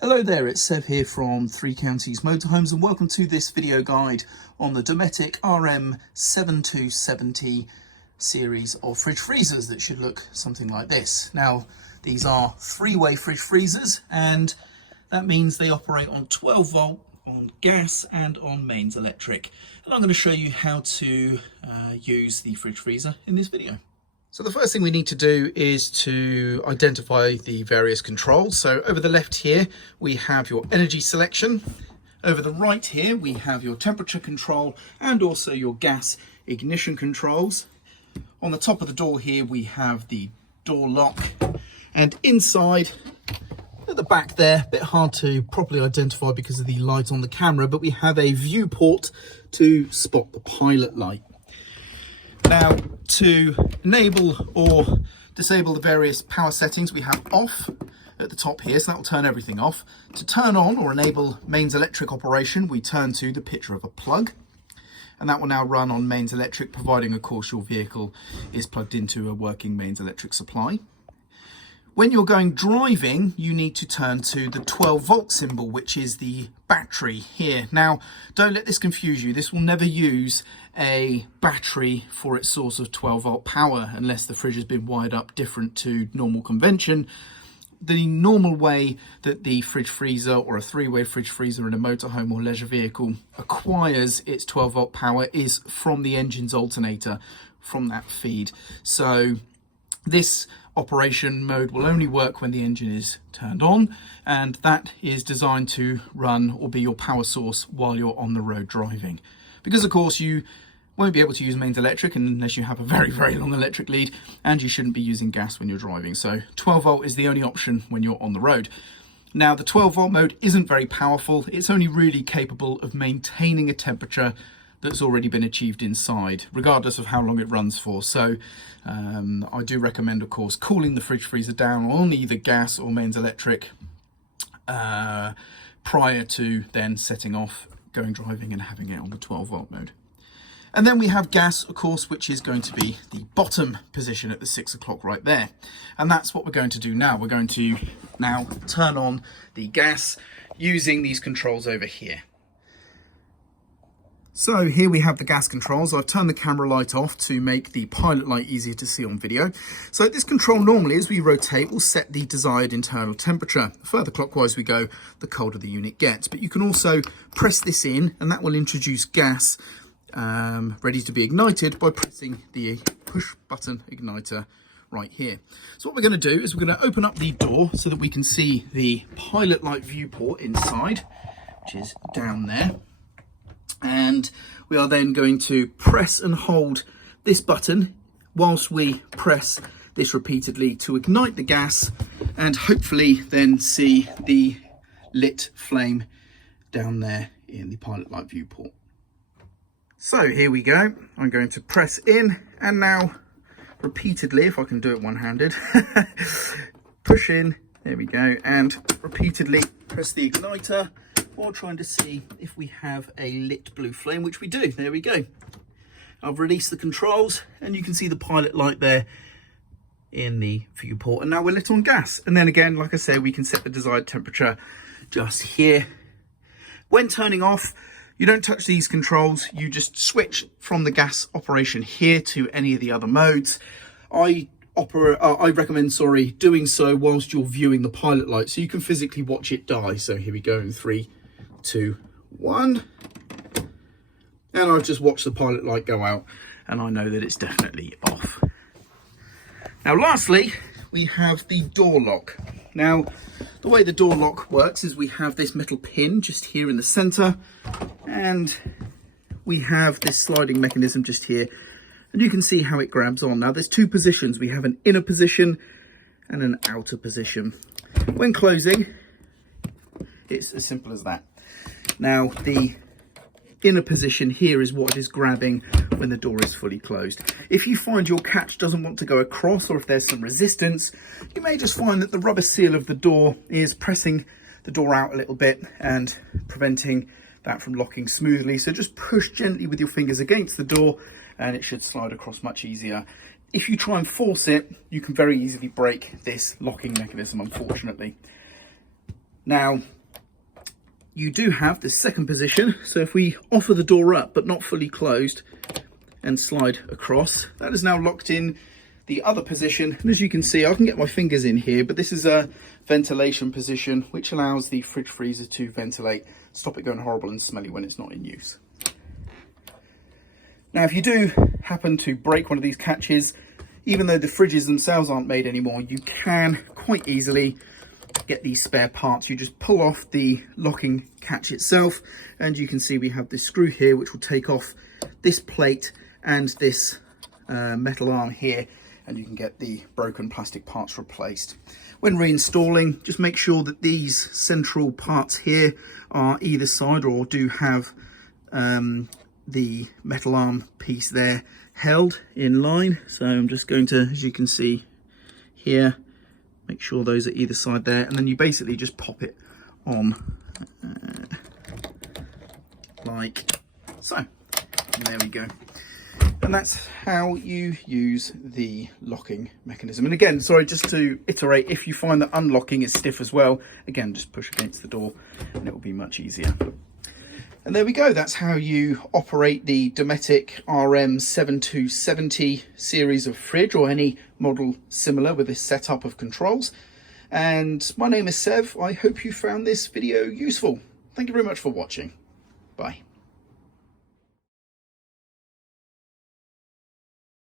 Hello there, it's Seb here from Three Counties Motorhomes and welcome to this video guide on the Dometic RM 7270 series of fridge freezers that should look something like this. Now, these are three-way fridge freezers and that means they operate on 12 volt, on gas and on mains electric. And I'm going to show you how to use the fridge freezer in this video. So the first thing we need to do is to identify the various controls. So over the left here, we have your energy selection. Over the right here, we have your temperature control and also your gas ignition controls. On the top of the door here, we have the door lock. And inside, at the back there, a bit hard to properly identify because of the light on the camera, but we have a viewport to spot the pilot light. Now, to enable or disable the various power settings, we have off at the top here, so that will turn everything off. To turn on or enable mains electric operation, we turn to the picture of a plug, and that will now run on mains electric, providing of course your vehicle is plugged into a working mains electric supply. When you're going driving, you need to turn to the 12 volt symbol, which is the battery here. Now, don't let this confuse you. This will never use a battery for its source of 12 volt power unless the fridge has been wired up different to normal convention. The normal way that the fridge freezer or a three-way fridge freezer in a motorhome or leisure vehicle acquires its 12 volt power is from the engine's alternator, from that feed. So this operation mode will only work when the engine is turned on, and that is designed to run or be your power source while you're on the road driving. Because of course you won't be able to use mains electric unless you have a very, very long electric lead, and you shouldn't be using gas when you're driving. So 12 volt is the only option when you're on the road. Now, the 12 volt mode isn't very powerful. It's only really capable of maintaining a temperature that's already been achieved inside, regardless of how long it runs for. So I do recommend, of course, cooling the fridge freezer down on either gas or mains electric prior to then setting off, going driving and having it on the 12 volt mode. And then we have gas, of course, which is going to be the bottom position at the 6 o'clock right there. And that's what we're going to do now. We're going to now turn on the gas using these controls over here. So here we have the gas controls. I've turned the camera light off to make the pilot light easier to see on video. So this control normally, as we rotate, will set the desired internal temperature. The further clockwise we go, the colder the unit gets. But you can also press this in and that will introduce gas ready to be ignited by pressing the push button igniter right here. So what we're going to do is we're going to open up the door so that we can see the pilot light viewport inside, which is down there. And we are then going to press and hold this button whilst we press this repeatedly to ignite the gas, and hopefully then see the lit flame down there in the pilot light viewport. So here we go. I'm going to press in and now repeatedly, if I can do it one-handed, push in, there we go, and repeatedly press the igniter, while trying to see if we have a lit blue flame, which we do. There we go. I've released the controls and you can see the pilot light there in the viewport, and now we're lit on gas. And then again, like I said, we can set the desired temperature just here. When turning off, you don't touch these controls, you just switch from the gas operation here to any of the other modes. I recommend doing so whilst you're viewing the pilot light so you can physically watch it die. So here we go in 3, 2, 1. And I've just watched the pilot light go out and I know that it's definitely off. Now lastly, we have the door lock. Now the way the door lock works is we have this metal pin just here in the center, and we have this sliding mechanism just here, and you can see how it grabs on. Now there's two positions. We have an inner position and an outer position. When closing, it's as simple as that. Now the inner position here is what is grabbing when the door is fully closed. If you find your catch doesn't want to go across, or if there's some resistance, you may just find that the rubber seal of the door is pressing the door out a little bit and preventing that from locking smoothly. So just push gently with your fingers against the door and it should slide across much easier. If you try and force it, you can very easily break this locking mechanism, unfortunately. Now, you do have the second position. So if we offer the door up, but not fully closed, and slide across, that is now locked in the other position. And as you can see, I can get my fingers in here, but this is a ventilation position, which allows the fridge freezer to ventilate, stop it going horrible and smelly when it's not in use. Now, if you do happen to break one of these catches, even though the fridges themselves aren't made anymore, you can quite easily get these spare parts. You just pull off the locking catch itself, and you can see we have this screw here which will take off this plate and this metal arm here, and you can get the broken plastic parts replaced. When reinstalling, just make sure that these central parts here are either side or do have the metal arm piece there held in line. So I'm just going to, as you can see here, make sure those are either side there, and then you basically just pop it on like so. And there we go. And that's how you use the locking mechanism. And again, sorry, just to iterate, if you find that unlocking is stiff as well, again, just push against the door and it will be much easier. And there we go. That's how you operate the Dometic RM 7270 series of fridge, or any model similar with this setup of controls. And my name is Sev. I hope you found this video useful. Thank you very much for watching. Bye.